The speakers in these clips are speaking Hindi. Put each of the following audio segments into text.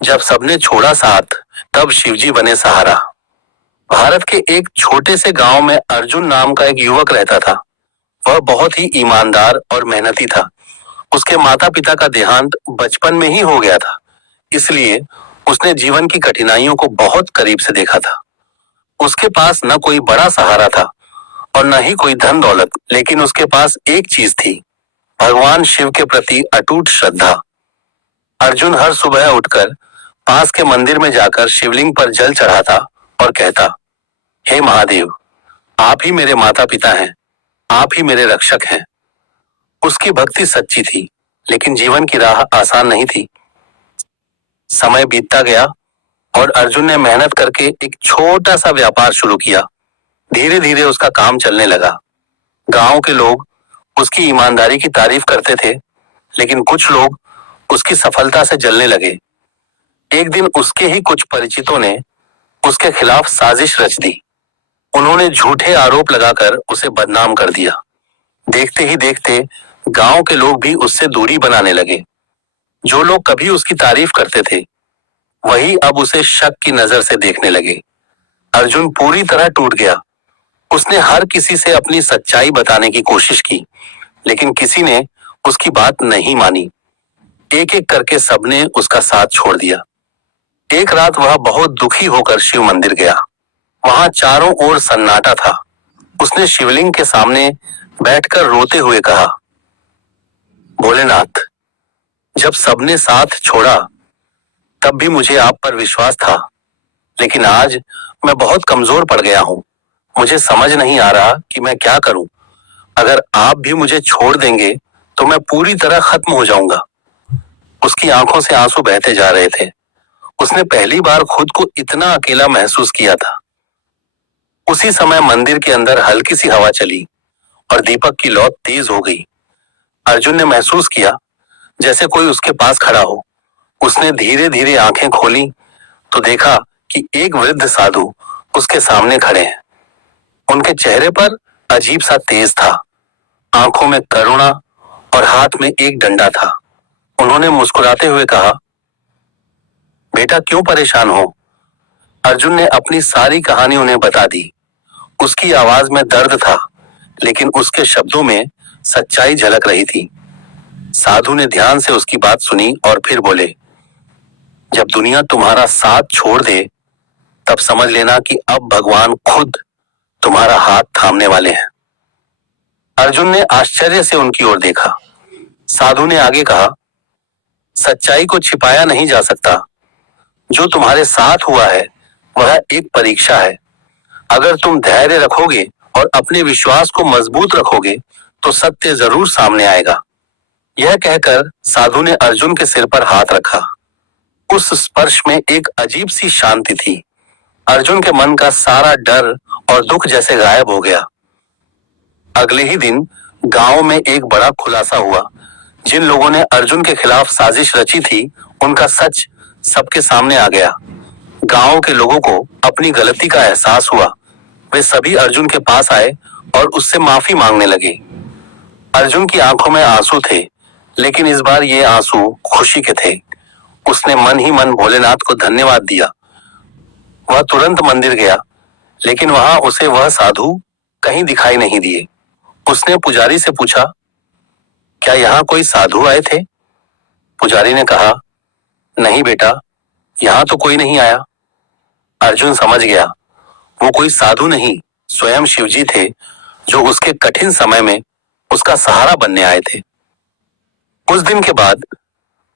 जब सबने छोड़ा साथ, तब शिवजी बने सहारा। भारत के एक छोटे से गांव में अर्जुन नाम का एक युवक रहता था। वह बहुत ही ईमानदार और मेहनती था। उसके माता पिता का देहांत बचपन में ही हो गया था, इसलिए उसने जीवन की कठिनाइयों को बहुत करीब से देखा था। उसके पास न कोई बड़ा सहारा था और न ही कोई धन दौलत, लेकिन उसके पास एक चीज थी, भगवान शिव के प्रति अटूट श्रद्धा। अर्जुन हर सुबह उठकर पास के मंदिर में जाकर शिवलिंग पर जल चढ़ाता और कहता, हे महादेव, आप ही मेरे माता पिता हैं, आप ही मेरे रक्षक हैं। उसकी भक्ति सच्ची थी, लेकिन जीवन की राह आसान नहीं थी। समय बीतता गया और अर्जुन ने मेहनत करके एक छोटा सा व्यापार शुरू किया। धीरे धीरे उसका काम चलने लगा। गांव के लोग उसकी ईमानदारी की तारीफ करते थे, लेकिन कुछ लोग उसकी सफलता से जलने लगे। एक दिन उसके ही कुछ परिचितों ने उसके खिलाफ साजिश रच दी। उन्होंने झूठे आरोप लगाकर उसे बदनाम कर दिया। देखते ही देखते गांव के लोग भी उससे दूरी बनाने लगे। जो लोग कभी उसकी तारीफ करते थे, वही अब उसे शक की नजर से देखने लगे। अर्जुन पूरी तरह टूट गया। उसने हर किसी से अपनी सच्चाई बताने की कोशिश की, लेकिन किसी ने उसकी बात नहीं मानी। एक एक करके सबने उसका साथ छोड़ दिया। एक रात वह बहुत दुखी होकर शिव मंदिर गया। वहां चारों ओर सन्नाटा था। उसने शिवलिंग के सामने बैठकर रोते हुए कहा, भोलेनाथ, जब सबने साथ छोड़ा तब भी मुझे आप पर विश्वास था, लेकिन आज मैं बहुत कमजोर पड़ गया हूं। मुझे समझ नहीं आ रहा कि मैं क्या करूं। अगर आप भी मुझे छोड़ देंगे तो मैं पूरी तरह खत्म हो जाऊंगा। उसकी आंखों से आंसू बहते जा रहे थे। उसने पहली बार खुद को इतना अकेला महसूस किया था। उसी समय मंदिर के अंदर हल्की सी हवा चली और दीपक की लौ तेज हो गई। अर्जुन ने महसूस किया जैसे कोई उसके पास खड़ा हो। उसने धीरे धीरे आंखें खोली तो देखा कि एक वृद्ध साधु उसके सामने खड़े हैं। उनके चेहरे पर अजीब सा तेज था, आंखों में करुणा और हाथ में एक डंडा था। उन्होंने मुस्कुराते हुए कहा, बेटा क्यों परेशान हो? अर्जुन ने अपनी सारी कहानी उन्हें बता दी। उसकी आवाज में दर्द था, लेकिन उसके शब्दों में सच्चाई झलक रही थी। साधु ने ध्यान से उसकी बात सुनी और फिर बोले, जब दुनिया तुम्हारा साथ छोड़ दे, तब समझ लेना कि अब भगवान खुद तुम्हारा हाथ थामने वाले हैं। अर्जुन ने आश्चर्य से उनकी ओर देखा। साधु ने आगे कहा, सच्चाई को छिपाया नहीं जा सकता। जो तुम्हारे साथ हुआ है वह एक परीक्षा है। अगर तुम धैर्य रखोगे और अपने विश्वास को मजबूत रखोगे तो सत्य जरूर सामने आएगा। यह कहकर साधु ने अर्जुन के सिर पर हाथ रखा। उस स्पर्श में एक अजीब सी शांति थी। अर्जुन के मन का सारा डर और दुख जैसे गायब हो गया। अगले ही दिन गांव में एक बड़ा खुलासा हुआ। जिन लोगों ने अर्जुन के खिलाफ साजिश रची थी, उनका सच सबके सामने आ गया। गांव के लोगों को अपनी गलती का एहसास हुआ। वे सभी अर्जुन के पास आए और उससे माफी मांगने लगे। अर्जुन की आंखों में आंसू थे, लेकिन इस बार ये आंसू खुशी के थे। उसने मन ही मन भोलेनाथ को धन्यवाद दिया। वह तुरंत मंदिर गया, लेकिन वहां उसे वह साधु कहीं दिखाई नहीं दिए। उसने पुजारी से पूछा, क्या यहाँ कोई साधु आए थे? पुजारी ने कहा, नहीं बेटा, यहाँ तो कोई नहीं आया। अर्जुन समझ गया, वो कोई साधु नहीं, स्वयं शिवजी थे, जो उसके कठिन समय में उसका सहारा बनने आए थे। उस दिन के बाद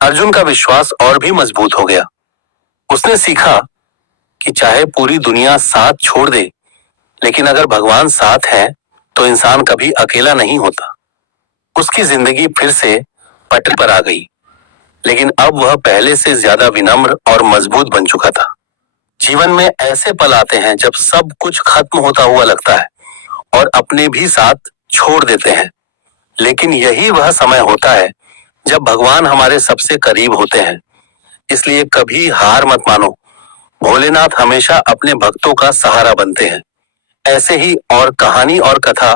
अर्जुन का विश्वास और भी मजबूत हो गया। उसने सीखा कि चाहे पूरी दुनिया साथ छोड़ दे, लेकिन अगर भगवान साथ है तो इंसान कभी अकेला नहीं होता। उसकी जिंदगी फिर से पटरी पर आ गई, लेकिन अब वह पहले से ज्यादा विनम्र और मजबूत बन चुका था। जीवन में ऐसे पल आते हैं जब सब कुछ खत्म होता हुआ लगता है और अपने भी साथ छोड़ देते हैं, लेकिन यही वह समय होता है जब भगवान हमारे सबसे करीब होते हैं। इसलिए कभी हार मत मानो। भोलेनाथ हमेशा अपने भक्तों का सहारा बनते हैं। ऐसे ही और कहानी और कथा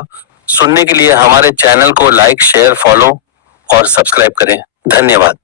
सुनने के लिए हमारे चैनल को लाइक, शेयर, फॉलो और सब्सक्राइब करें। धन्यवाद।